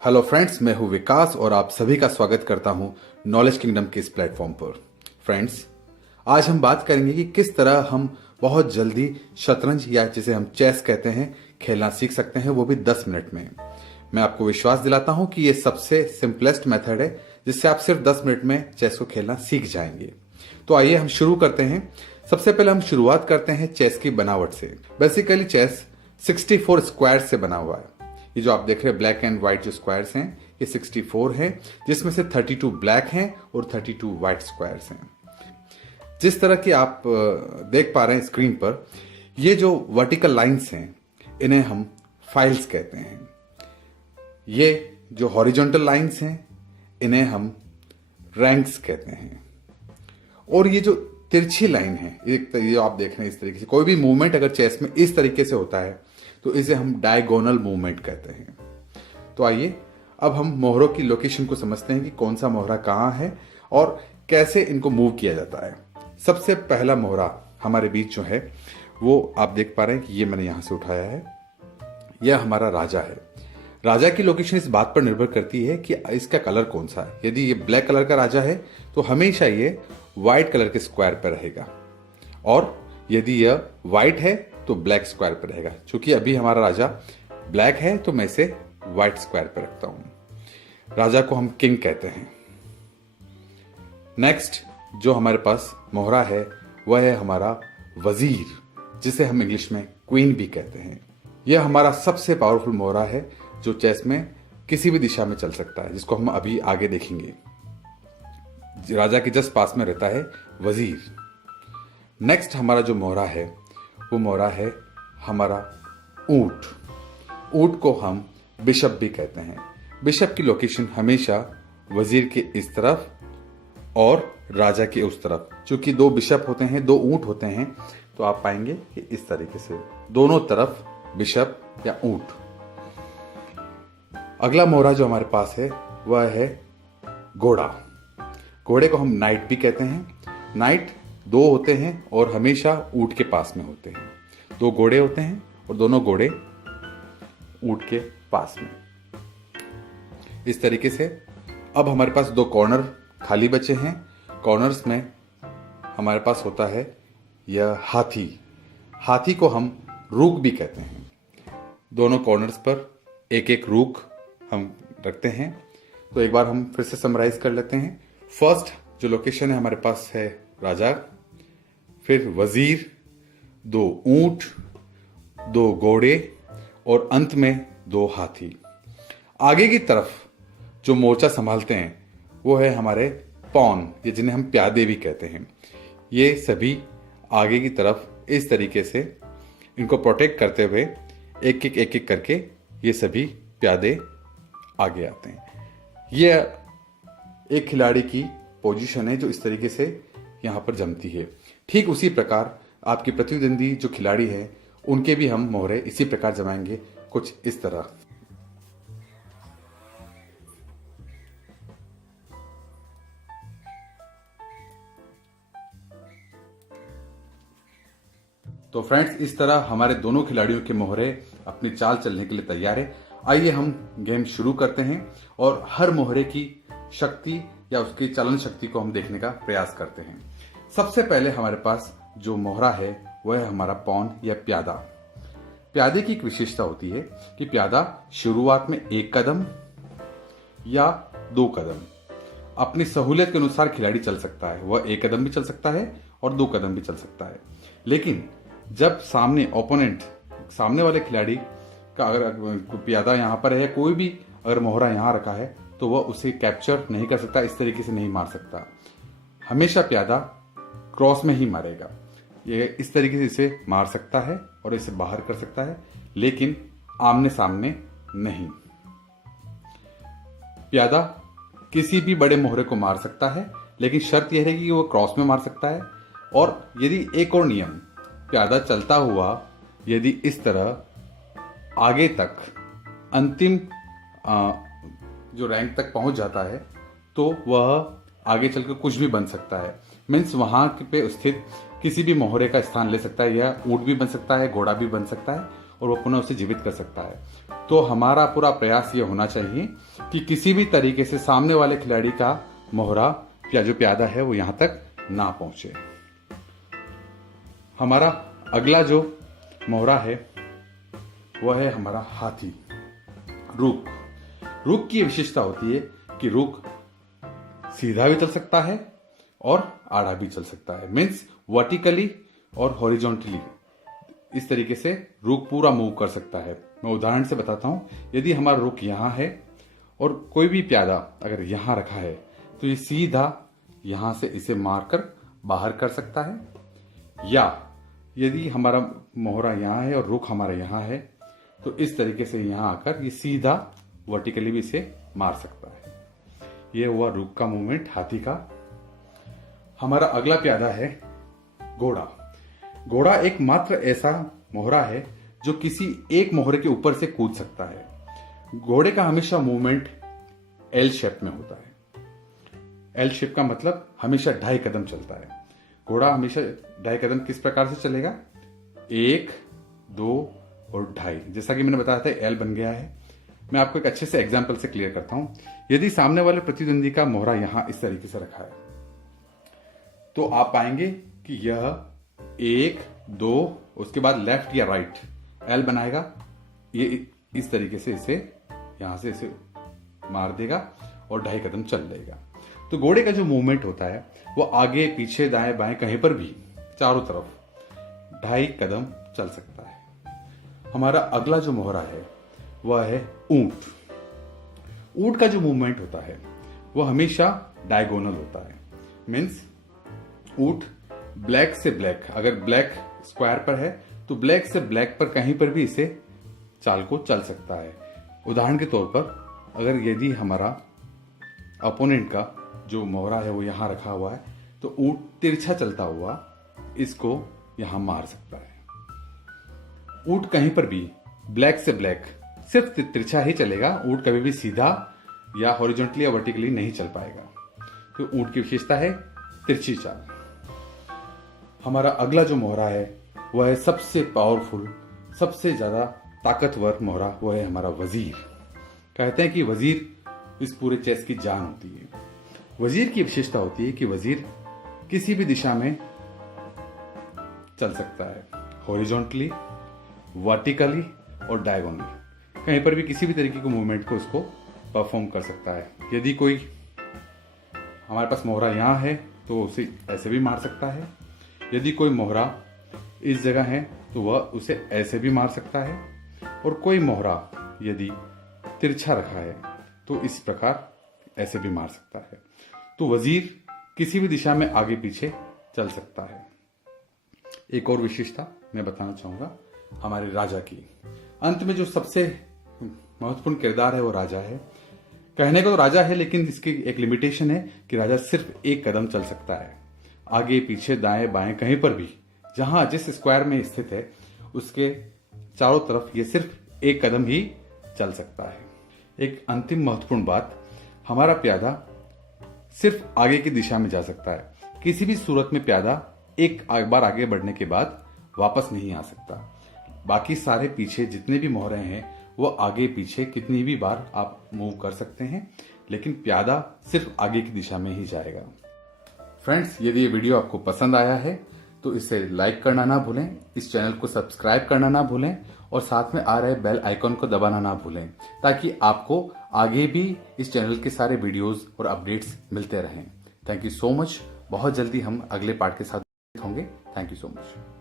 Hello friends, मैं हूं विकास और आप सभी का स्वागत करता हूं नॉलेज किंगडम के इस प्लेटफॉर्म पर। फ्रेंड्स, आज हम बात करेंगे कि किस तरह हम बहुत जल्दी शतरंज या जिसे हम चेस कहते हैं खेलना सीख सकते हैं, वो भी 10 मिनट में। मैं आपको विश्वास दिलाता हूं कि ये सबसे सिंपलेस्ट मेथड है जिससे आप सिर्फ 10 मिनट में चेस को खेलना सीख जाएंगे। तो आइए हम शुरू करते हैं। सबसे पहले हम शुरुआत करते हैं चेस की बनावट से। बेसिकली चेस 64 स्क्वायर से बना हुआ है। ये जो आप देख रहे हैं ब्लैक एंड व्हाइट जो स्क्वायर्स हैं, ये 64 हैं, जिसमें से 32 ब्लैक हैं और 32 व्हाइट स्क्वायर्स हैं। जिस तरह की आप देख पा रहे हैं स्क्रीन पर, ये जो वर्टिकल लाइंस हैं इन्हें हम फाइल्स कहते हैं। ये जो हॉरिजॉन्टल लाइंस हैं इन्हें हम रैंक्स कहते हैं। और ये जो तिरछी लाइन है, ये आप देख रहे हैं इस तरीके से, कोई भी मूवमेंट अगर चेस में इस तरीके से होता है तो इसे हम डायगोनल मूवमेंट कहते हैं। तो आइए अब हम मोहरों की लोकेशन को समझते हैं कि कौन सा मोहरा कहाँ है और कैसे इनको मूव किया जाता है। सबसे पहला मोहरा हमारे बीच जो है वो आप देख पा रहे हैं कि ये मैंने यहां से उठाया है। यह हमारा राजा है। राजा की लोकेशन इस बात पर निर्भर करती है कि इसका कलर कौन सा है। यदि ये ब्लैक कलर का राजा है तो हमेशा ये व्हाइट कलर के स्क्वायर पर रहेगा, और यदि यह व्हाइट है तो ब्लैक स्क्वायर पर रहेगा। क्योंकि अभी हमारा राजा ब्लैक है तो मैं इसे व्हाइट स्क्वायर पर रखता हूं। राजा को हम किंग कहते हैं। नेक्स्ट जो हमारे पास मोहरा है वह है हमारा वजीर, जिसे हम इंग्लिश में क्वीन भी कहते हैं। यह हमारा सबसे पावरफुल मोहरा है जो चेस में किसी भी दिशा में चल सकता है, जिसको हम अभी आगे देखेंगे। राजा के जस्ट पास में रहता है वजीर। नेक्स्ट हमारा जो मोहरा है वो मोहरा है हमारा ऊंट। ऊंट को हम बिशप भी कहते हैं। बिशप की लोकेशन हमेशा वजीर के इस तरफ और राजा के उस तरफ। चूंकि दो बिशप होते हैं, दो ऊंट होते हैं, तो आप पाएंगे कि इस तरीके से दोनों तरफ बिशप या ऊंट। अगला मोहरा जो हमारे पास है वह है घोड़ा। घोड़े को हम नाइट भी कहते हैं। नाइट दो होते हैं और हमेशा ऊंट के पास में होते हैं। दो घोड़े होते हैं और दोनों घोड़े ऊंट के पास में। इस तरीके से अब हमारे पास दो कॉर्नर खाली बचे हैं। कॉर्नर्स में हमारे पास होता है यह हाथी। हाथी को हम रूक भी कहते हैं। दोनों कॉर्नर्स पर एक एक रूक हम रखते हैं। तो एक बार हम फिर से समराइज कर लेते हैं। फर्स्ट जो लोकेशन है हमारे पास है राजा, फिर वजीर, दो ऊंट, दो घोड़े और अंत में दो हाथी। आगे की तरफ जो मोर्चा संभालते हैं वो है हमारे पॉन, ये जिन्हें हम प्यादे भी कहते हैं। ये सभी आगे की तरफ इस तरीके से इनको प्रोटेक्ट करते हुए एक एक करके ये सभी प्यादे आगे आते हैं। ये एक खिलाड़ी की पोजीशन है जो इस तरीके से यहां पर जमती है। ठीक उसी प्रकार आपके प्रतिद्वंदी जो खिलाड़ी है उनके भी हम मोहरे इसी प्रकार जमाएंगे, कुछ इस तरह। तो फ्रेंड्स, इस तरह हमारे दोनों खिलाड़ियों के मोहरे अपनी चाल चलने के लिए तैयार है। आइए हम गेम शुरू करते हैं और हर मोहरे की शक्ति या उसकी चलन शक्ति को हम देखने का प्रयास करते हैं। सबसे पहले हमारे पास जो मोहरा है वह है हमारा पॉन या प्यादा। प्यादे की एक विशेषता होती है कि प्यादा शुरुआत में एक कदम या दो कदम अपनी सहूलियत के अनुसार खिलाड़ी चल सकता है। वह एक कदम भी चल सकता है और दो कदम भी चल सकता है। लेकिन जब सामने वाले खिलाड़ी का अगर प्यादा यहां पर है, कोई भी अगर मोहरा यहां रखा है, तो वह उसे कैप्चर नहीं कर सकता, इस तरीके से नहीं मार सकता। हमेशा प्यादा क्रॉस में ही मारेगा। ये इस तरीके से इसे मार सकता है और इसे बाहर कर सकता है, लेकिन आमने सामने नहीं। प्यादा किसी भी बड़े मोहरे को मार सकता है, लेकिन शर्त यह रहेगी कि वो क्रॉस में मार सकता है। और यदि एक और नियम, प्यादा चलता हुआ यदि इस तरह आगे तक अंतिम जो रैंक तक पहुंच जाता है तो वह आगे चलकर कुछ भी बन सकता है। मीन्स वहां पे स्थित किसी भी मोहरे का स्थान ले सकता है। यह ऊंट भी बन सकता है, घोड़ा भी बन सकता है, और वो पुनः उसे जीवित कर सकता है। तो हमारा पूरा प्रयास ये होना चाहिए कि किसी भी तरीके से सामने वाले खिलाड़ी का मोहरा या जो प्यादा है वो यहां तक ना पहुंचे। हमारा अगला जो मोहरा है वह है हमारा हाथी, रुक। रुक की विशेषता होती है कि रुक सीधा भी चल सकता है और आड़ा भी चल सकता है, मीन्स वर्टिकली और हॉरिजॉन्टली। इस तरीके से रुक पूरा मूव कर सकता है। मैं उदाहरण से बताता हूं, यदि हमारा रुक यहां है और कोई भी प्यादा अगर यहां रखा है तो ये सीधा यहां से इसे मारकर बाहर कर सकता है, या यदि हमारा मोहरा यहां है और रुक हमारा यहां है तो इस तरीके से यहां आकर ये सीधा वर्टिकली भी इसे मार सकता है। ये हुआ रुक का मूवमेंट हाथी का। हमारा अगला प्यादा है घोड़ा। घोड़ा एकमात्र ऐसा मोहरा है जो किसी एक मोहरे के ऊपर से कूद सकता है। घोड़े का हमेशा मूवमेंट एल शेप में होता है। एल शेप का मतलब हमेशा 2.5 कदम चलता है। घोड़ा हमेशा 2.5 कदम किस प्रकार से चलेगा? 1, 2 और 2.5। जैसा कि मैंने बताया था एल बन गया है। मैं आपको एक अच्छे से एग्जाम्पल से क्लियर करता हूं। यदि सामने वाले प्रतिद्वंदी का मोहरा यहां इस तरीके से रखा है तो आप पाएंगे कि यह 1, 2 उसके बाद लेफ्ट या राइट एल बनाएगा। ये इस तरीके से इसे यहां से इसे मार देगा और 2.5 कदम चल लेगा। तो घोड़े का जो मूवमेंट होता है वो आगे पीछे दाएं बाएं कहीं पर भी चारों तरफ 2.5 कदम चल सकता है। हमारा अगला जो मोहरा है वह है ऊंट। ऊंट का जो मूवमेंट होता है वो हमेशा डायगोनल होता है, मीन्स ऊंट ब्लैक से ब्लैक, अगर ब्लैक स्क्वायर पर है तो ब्लैक से ब्लैक पर कहीं पर भी इसे चाल को चल सकता है। उदाहरण के तौर पर अगर यदि हमारा अपोनेंट का जो मोहरा है वो यहां रखा हुआ है तो ऊंट तिरछा चलता हुआ इसको यहां मार सकता है। ऊंट कहीं पर भी ब्लैक से ब्लैक सिर्फ तिरछा ही चलेगा, ऊंट कभी भी सीधा या हॉरिजॉन्टली या वर्टिकली नहीं चल पाएगा। तो ऊंट की विशेषता है तिरछी चाल। हमारा अगला जो मोहरा है वह है सबसे पावरफुल, सबसे ज्यादा ताकतवर मोहरा, वह है हमारा वजीर। कहते हैं कि वजीर इस पूरे चेस की जान होती है। वजीर की विशेषता होती है कि वजीर किसी भी दिशा में चल सकता है, हॉरिजॉन्टली, वर्टिकली और डायगोनली। कहीं पर भी किसी भी तरीके के मूवमेंट को उसको परफॉर्म कर सकता है। यदि कोई हमारे पास मोहरा यहां है तो उसे ऐसे भी मार सकता है, यदि कोई मोहरा इस जगह है तो वह उसे ऐसे भी मार सकता है, और कोई मोहरा यदि तिरछा रखा है तो इस प्रकार ऐसे भी मार सकता है। तो वजीर किसी भी दिशा में आगे पीछे चल सकता है। एक और विशेषता मैं बताना चाहूंगा हमारे राजा की। अंत में जो सबसे महत्वपूर्ण किरदार है वो राजा है। कहने को तो राजा है लेकिन इसकी एक लिमिटेशन है कि राजा सिर्फ 1 कदम चल सकता है, आगे पीछे दाएं बाएं कहीं पर भी, जहां जिस स्क्वायर में स्थित है उसके चारों तरफ ये सिर्फ 1 कदम ही चल सकता है। एक अंतिम महत्वपूर्ण बात, हमारा प्यादा सिर्फ आगे की दिशा में जा सकता है। किसी भी सूरत में प्यादा एक बार आगे बढ़ने के बाद वापस नहीं आ सकता। बाकी सारे पीछे जितने भी मोहरे हैं वो आगे पीछे कितनी भी बार आप मूव कर सकते हैं, लेकिन प्यादा सिर्फ आगे की दिशा में ही जाएगा। फ्रेंड्स, यदि ये वीडियो आपको पसंद आया है तो इसे लाइक करना ना भूलें, इस चैनल को सब्सक्राइब करना ना भूलें और साथ में आ रहे बेल आइकॉन को दबाना ना भूलें, ताकि आपको आगे भी इस चैनल के सारे वीडियोस और अपडेट्स मिलते रहें। Thank you so much. बहुत जल्दी हम अगले पार्ट के साथ होंगे। Thank you so much.